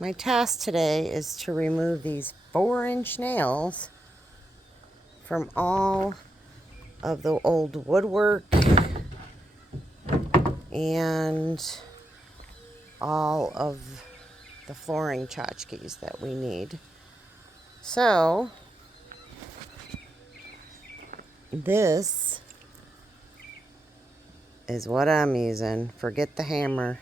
My task today is to remove these 4-inch nails from all of the old woodwork and all of the flooring tchotchkes that we need. So, this is what I'm using. Forget the hammer.